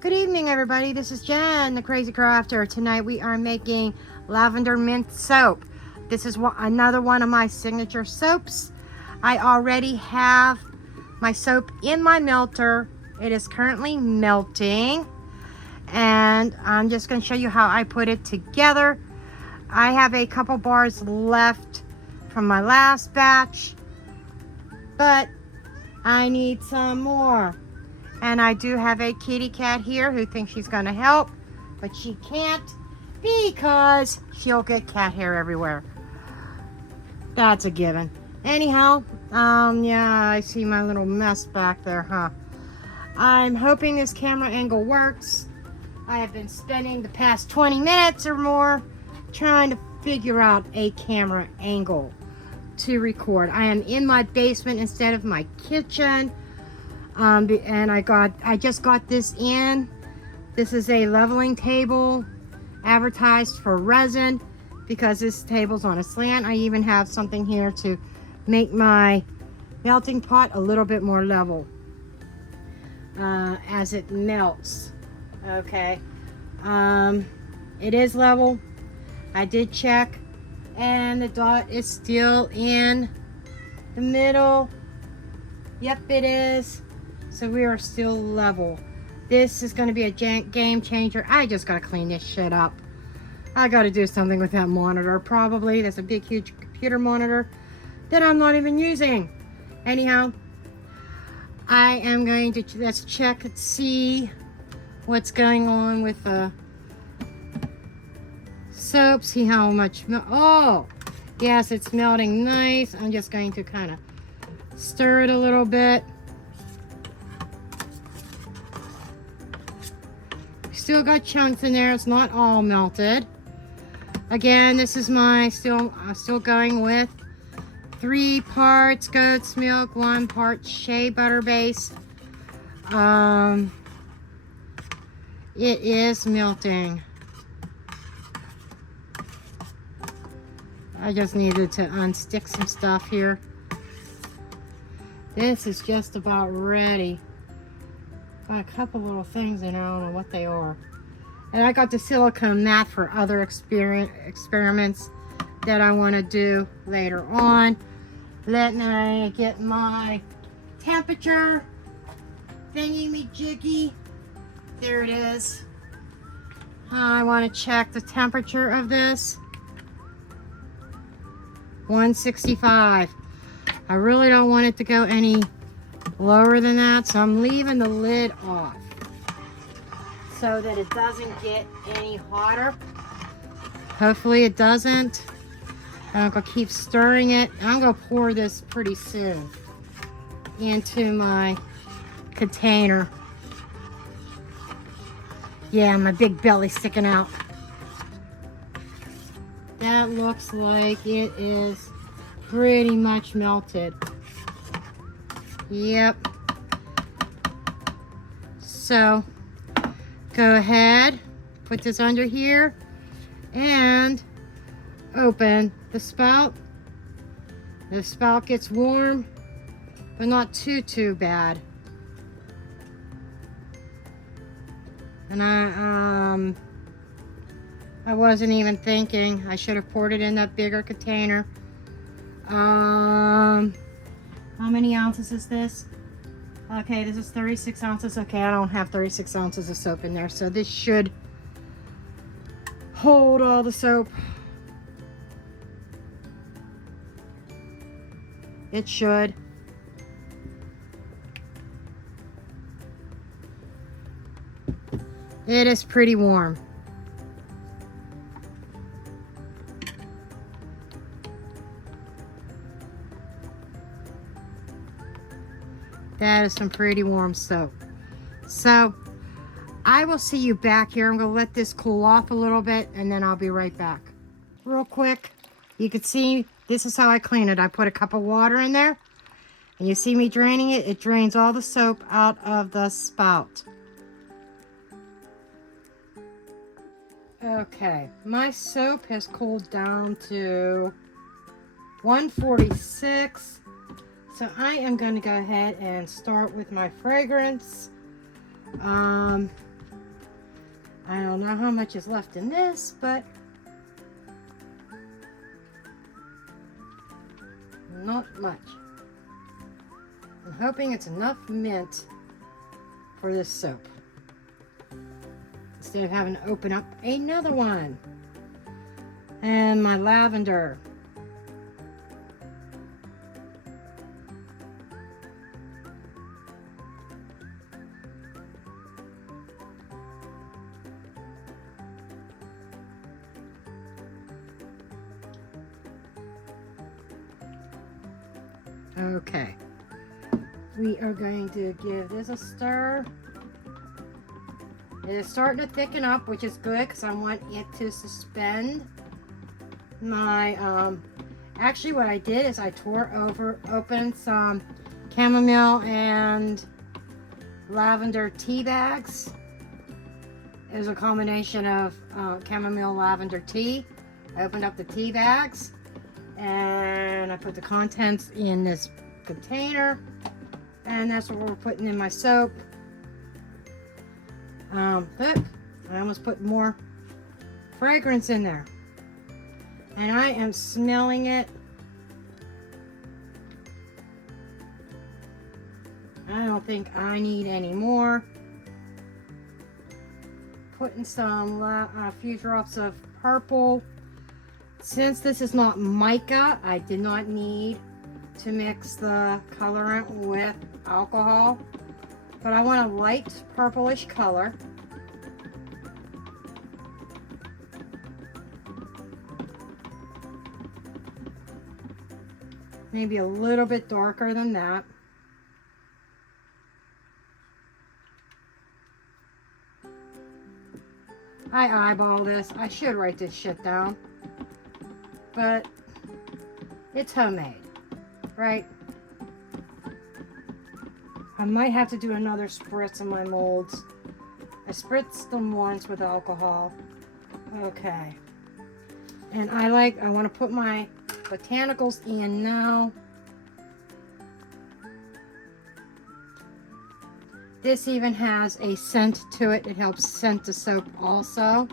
Good evening, everybody. This is Jen, the Crazy Crafter. Tonight we are making lavender mint soap. This is another one of my signature soaps. I already have my soap in my melter. It is currently melting, and I'm just going to show you how I put it together. I have a couple bars left from my last batch, but I need some more. And I do have a kitty cat here who thinks she's going to help, but she can't because she'll get cat hair everywhere. That's a given. Anyhow, yeah, I see my little mess back there, huh? I'm hoping this camera angle works. I have been spending the past 20 minutes or more trying to figure out a camera angle to record. I am in my basement instead of my kitchen. And I just got this in. This is a leveling table advertised for resin because this table's on a slant. I even have something here to make my melting pot a little bit more level as it melts. Okay, it is level. I did check, and the dot is still in the middle. Yep, it is. So we are still level. This is going to be a game changer. I just got to clean this shit up. I got to do something with that monitor. Probably. That's a big, huge computer monitor that I'm not even using. Anyhow, I am going to, let's check and see what's going on with the soap. See how much, oh, yes, it's melting nice. I'm just going to kind of stir it a little bit. Still got chunks in there. It's not all melted. Again, this is my still going with 3 parts goat's milk, 1 part shea butter base. It is melting. I just needed to unstick some stuff here. This is just about ready. Got a couple little things in there. I don't know what they are. And I got the silicone mat for other experiments that I want to do later on. Let me get my temperature thingy-me-jiggy. There it is. I want to check the temperature of this. 165. I really don't want it to go any lower than that, so I'm leaving the lid off so that it doesn't get any hotter. Hopefully it doesn't. I'm gonna keep stirring it. I'm gonna pour this pretty soon into my container. Yeah, my big belly sticking out. That looks like it is pretty much melted. Yep. So go ahead, put this under here and open the spout. The spout gets warm, but not too bad. And I wasn't even thinking. I should have poured it in that bigger container. How many ounces is this? Okay, this is 36 ounces. Okay, I don't have 36 ounces of soap in there, so this should hold all the soap. It should. It is pretty warm. That is some pretty warm soap. So I will see you back here. I'm going to let this cool off a little bit, and then I'll be right back. Real quick, you can see this is how I clean it. I put a cup of water in there, and you see me draining it. It drains all the soap out of the spout. Okay, my soap has cooled down to 146. So I am going to go ahead and start with my fragrance. I don't know how much is left in this, but not much. I'm hoping it's enough mint for this soap, instead of having to open up another one. And my lavender. Okay, we are going to give this a stir. It is starting to thicken up, which is good because I want it to suspend my, actually what I did is I opened some chamomile and lavender tea bags. It was a combination of chamomile lavender tea. I opened up the tea bags and I put the contents in this container, and that's what we're putting in my soap. Look, I almost put more fragrance in there, and I am smelling it. I don't think I need any more. Putting some a few drops of purple. Since this is not mica, I did not need to mix the colorant with alcohol, but I want a light purplish color. Maybe a little bit darker than that. I eyeball this. I should write this shit down, but it's homemade, right? I might have to do another spritz in my molds. I spritzed them once with alcohol. Okay. And I want to put my botanicals in now. This even has a scent to it. It helps scent the soap also.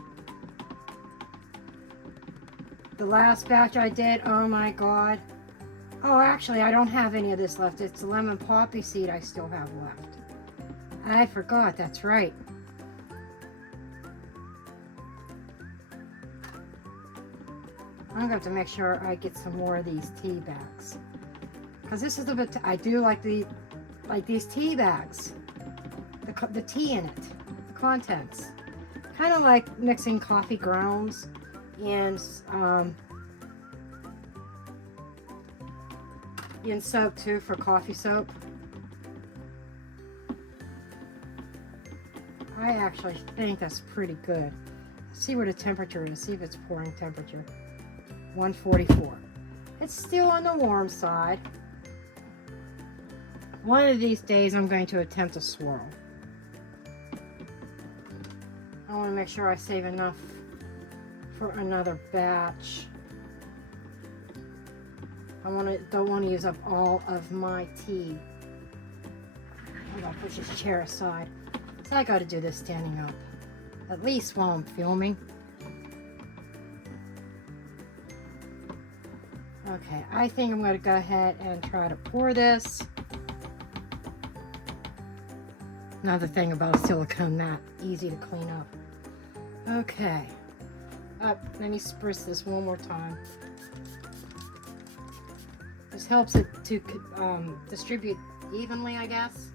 The last batch I did, oh my god. Oh, actually, I don't have any of this left. It's lemon poppy seed I still have left. I forgot, that's right. I'm going to have to make sure I get some more of these tea bags. Because this is the bit, I do like these tea bags. The tea in it, the contents. Kind of like mixing coffee grounds in soap too, for coffee soap. I actually think that's pretty good. Let's see what the temperature is. See if it's pouring temperature. 144. It's still on the warm side. One of these days I'm going to attempt a swirl. I want to make sure I save enough for another batch. Don't want to use up all of my tea. I'm gonna push this chair aside. So I got to do this standing up, at least while I'm filming. Okay, I think I'm going to go ahead and try to pour this. Another thing about silicone mat, easy to clean up. Okay, let me spritz this one more time. This helps it to distribute evenly, I guess.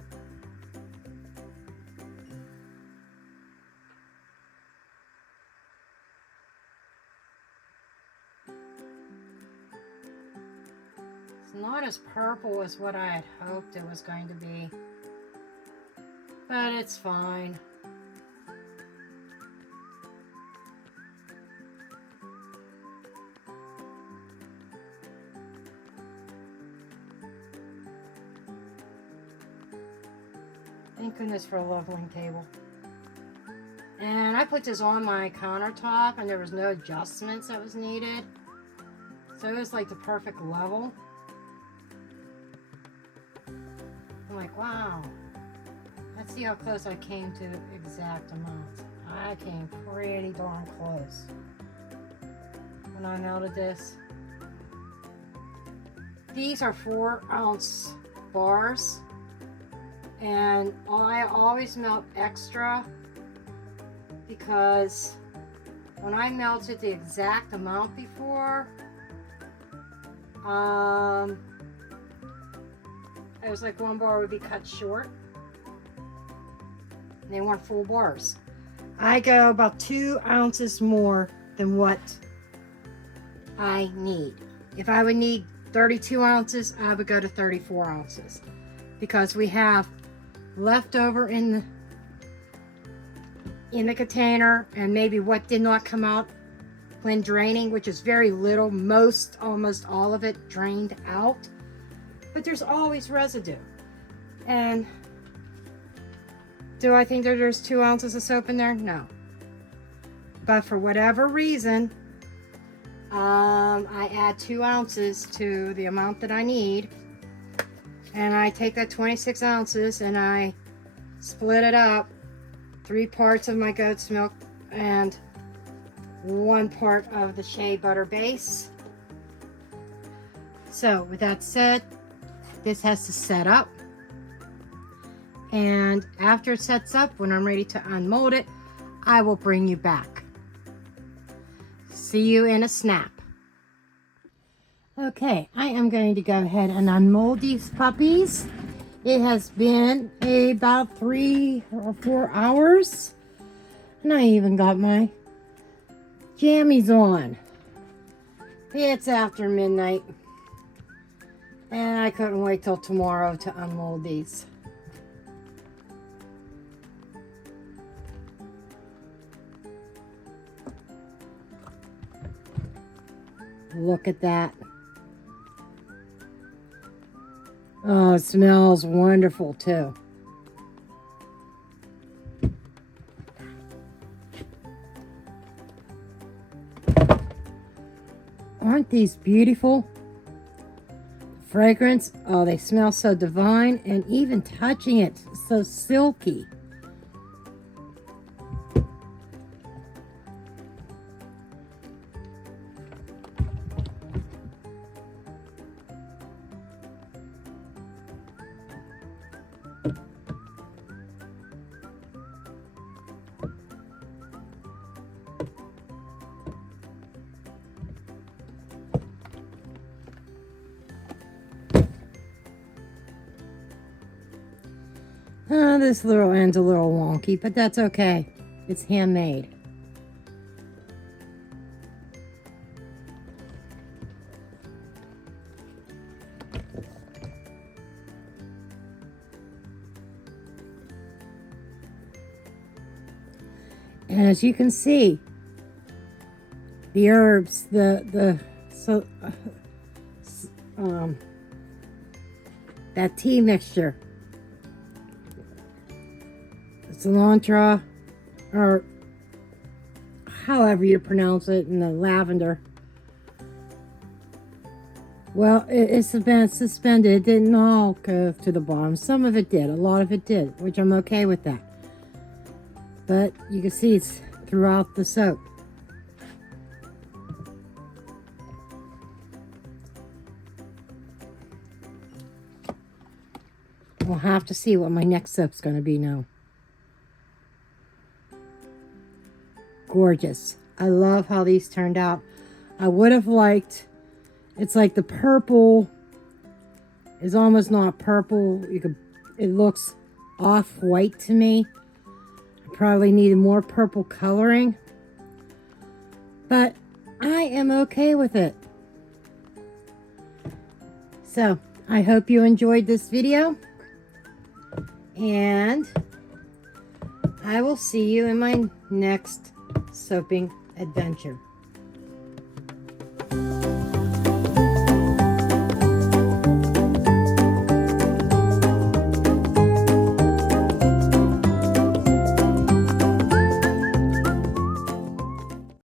It's not as purple as what I had hoped it was going to be, but it's fine. Thank goodness for a leveling table. And I put this on my countertop and there was no adjustments that was needed. So it was like the perfect level. I'm like, wow, Let's see how close I came to exact amount. I came pretty darn close when I melted this. These are 4-ounce bars, and I always melt extra because when I melted the exact amount before, it was like one bar would be cut short. And they weren't full bars. I go about 2 ounces more than what I need. If I would need 32 ounces, I would go to 34 ounces because we have leftover in the container, and maybe what did not come out when draining, which is very little. Almost all of it drained out, but there's always residue. And do I think that there's 2 ounces of soap in there? No. But for whatever reason, I add 2 ounces to the amount that I need, and I take that 26 ounces and I split it up, 3 parts of my goat's milk and 1 part of the shea butter base. So with that said, this has to set up, and after it sets up, when I'm ready to unmold it, I will bring you back. See you in a snap. Okay, I am going to go ahead and unmold these puppies. It has been about 3 or 4 hours, and I even got my jammies on. It's after midnight, and I couldn't wait till tomorrow to unmold these. Look at that. Oh, it smells wonderful too. Aren't these beautiful? Fragrance, oh, they smell so divine, and even touching it, so silky. This little end's a little wonky, but that's okay. It's handmade. And as you can see, the herbs, that tea mixture, cilantro, or however you pronounce it, and the lavender. Well, it's been suspended. It didn't all go to the bottom. Some of it did. A lot of it did, which I'm okay with that. But you can see it's throughout the soap. We'll have to see what my next soap's going to be now. Gorgeous. I love how these turned out. I would have liked, it's like the purple is almost not purple. It looks off-white to me. I probably needed more purple coloring, but I am okay with it. So I hope you enjoyed this video, and I will see you in my next soaping adventure.